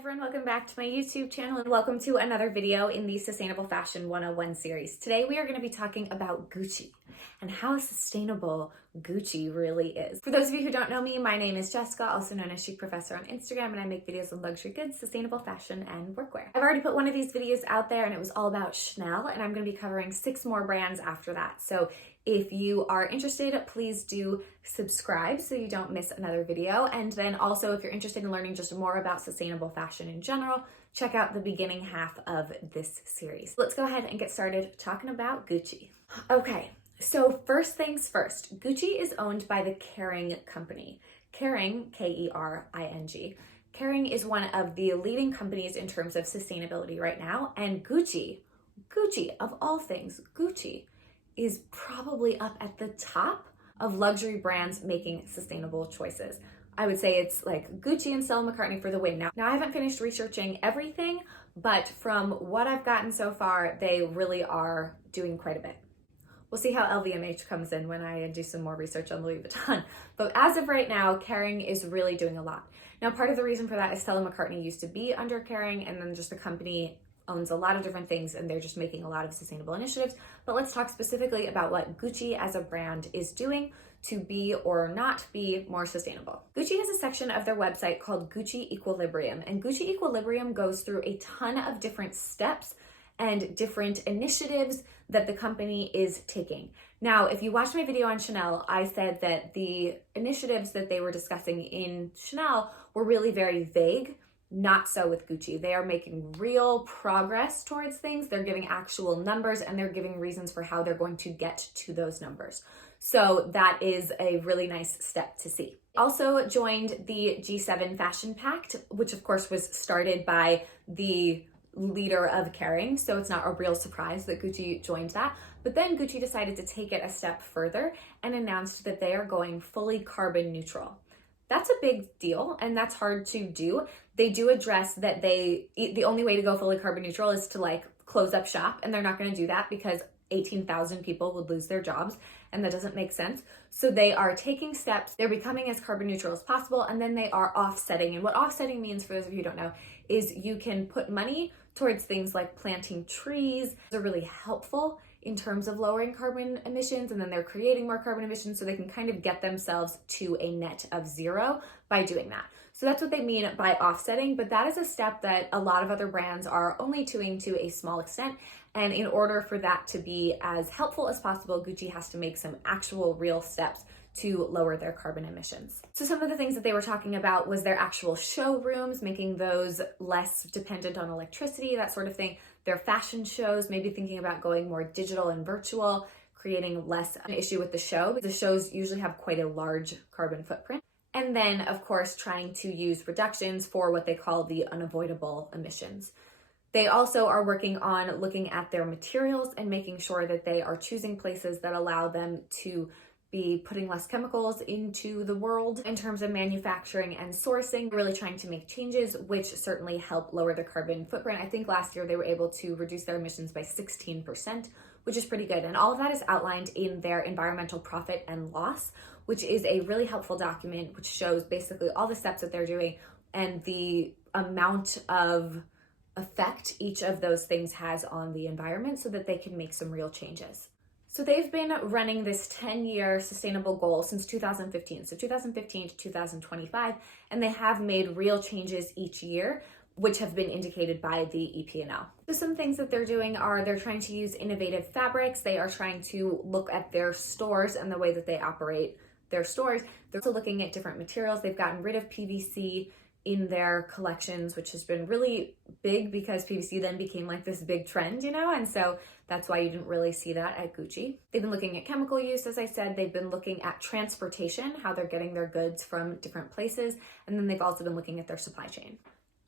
everyone, welcome back to my YouTube channel and welcome to another video in the Sustainable Fashion 101 series. Today we are going to be talking about Gucci and how sustainable Gucci really is. For those of you who don't know me, my name is Jessica, also known as Chicprofessor on Instagram, and I make videos on luxury goods, sustainable fashion, and workwear. I've already put one of these videos out there and it was all about Chanel, and I'm going to be covering 6 more brands after that. So if you are interested, please do subscribe so you don't miss another video. And then also, if you're interested in learning just more about sustainable fashion in general, check out the beginning half of this series. Let's go ahead and get started talking about Gucci. Okay, so first things first, Gucci is owned by the Kering company. Kering, K-E-R-I-N-G. Kering is one of the leading companies in terms of sustainability right now, and Gucci, of all things, Gucci is probably up at the top of luxury brands making sustainable choices. I would say it's like Gucci and Stella McCartney for the win. Now I haven't finished researching everything, but from what I've gotten so far, they really are doing quite a bit. We'll see how LVMH comes in when I do some more research on Louis Vuitton. But as of right now, Kering is really doing a lot. Now, part of the reason for that is Stella McCartney used to be under Kering, and then just the company owns a lot of different things and they're just making a lot of sustainable initiatives. But let's talk specifically about what Gucci as a brand is doing to be or not be more sustainable. Gucci has a section of their website called Gucci Equilibrium, and Gucci Equilibrium goes through a ton of different steps and different initiatives that the company is taking. Now, if you watched my video on Chanel, I said that the initiatives that they were discussing in Chanel were really very vague. Not so with Gucci. They are making real progress towards things. They're giving actual numbers and they're giving reasons for how they're going to get to those numbers. So that is a really nice step to see. Also joined the G7 Fashion Pact, which of course was started by the leader of Kering. So it's not a real surprise that Gucci joined that. But then Gucci decided to take it a step further and announced that they are going fully carbon neutral. That's a big deal and that's hard to do. They do address that the only way to go fully carbon neutral is to like close up shop, and they're not going to do that because 18,000 people would lose their jobs and that doesn't make sense. So they are taking steps, they're becoming as carbon neutral as possible, and then they are offsetting. And what offsetting means, for those of you who don't know, is you can put money towards things like planting trees. They're really helpful in terms of lowering carbon emissions, and then they're creating more carbon emissions so they can kind of get themselves to a net of zero by doing that. So that's what they mean by offsetting, but that is a step that a lot of other brands are only doing to a small extent. And in order for that to be as helpful as possible, Gucci has to make some actual real steps to lower their carbon emissions. So some of the things that they were talking about was their actual showrooms, making those less dependent on electricity, that sort of thing. Their fashion shows, maybe thinking about going more digital and virtual, creating less an issue with the show. The shows usually have quite a large carbon footprint. And then, of course, trying to use reductions for what they call the unavoidable emissions. They also are working on looking at their materials and making sure that they are choosing places that allow them to be putting less chemicals into the world in terms of manufacturing and sourcing, really trying to make changes, which certainly help lower their carbon footprint. I think last year they were able to reduce their emissions by 16%, which is pretty good. And all of that is outlined in their environmental profit and loss, which is a really helpful document, which shows basically all the steps that they're doing and the amount of effect each of those things has on the environment so that they can make some real changes. So they've been running this 10-year sustainable goal since 2015, so 2015 to 2025, and they have made real changes each year, which have been indicated by the EP&L. So some things that they're doing are they're trying to use innovative fabrics. They are trying to look at their stores and the way that they operate their stores. They're also looking at different materials. They've gotten rid of PVC in their collections, which has been really big because PVC then became like this big trend, and so that's why you didn't really see that at Gucci. They've been looking at chemical use, as I said. They've been looking at transportation, how they're getting their goods from different places, and then they've also been looking at their supply chain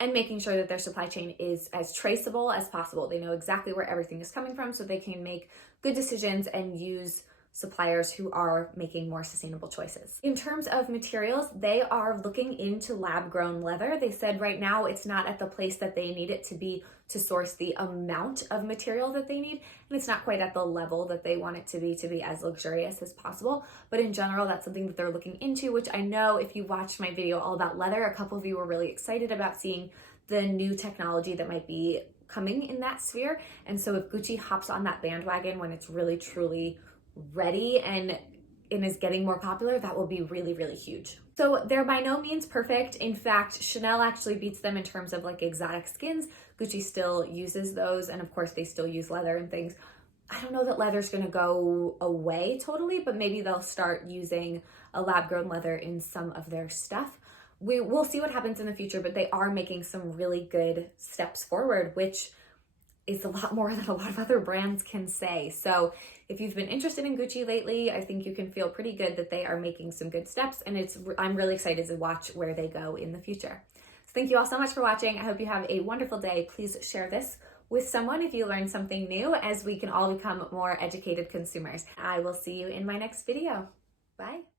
and making sure that their supply chain is as traceable as possible. They know exactly where everything is coming from so they can make good decisions and use suppliers who are making more sustainable choices. In terms of materials, they are looking into lab-grown leather. They said right now it's not at the place that they need it to be to source the amount of material that they need, and it's not quite at the level that they want it to be as luxurious as possible. But in general, that's something that they're looking into, which I know if you watched my video all about leather, a couple of you were really excited about seeing the new technology that might be coming in that sphere. And so if Gucci hops on that bandwagon when it's really truly ready and is getting more popular, that will be really, really huge. So they're by no means perfect. In fact, Chanel actually beats them in terms of like exotic skins. Gucci still uses those, and of course they still use leather and things. I don't know that leather's gonna go away totally, but maybe they'll start using a lab-grown leather in some of their stuff. We'll see what happens in the future, but they are making some really good steps forward, which is a lot more than a lot of other brands can say. So if you've been interested in Gucci lately, I think you can feel pretty good that they are making some good steps, and I'm really excited to watch where they go in the future. So thank you all so much for watching. I hope you have a wonderful day. Please share this with someone if you learned something new, as we can all become more educated consumers. I will see you in my next video. Bye.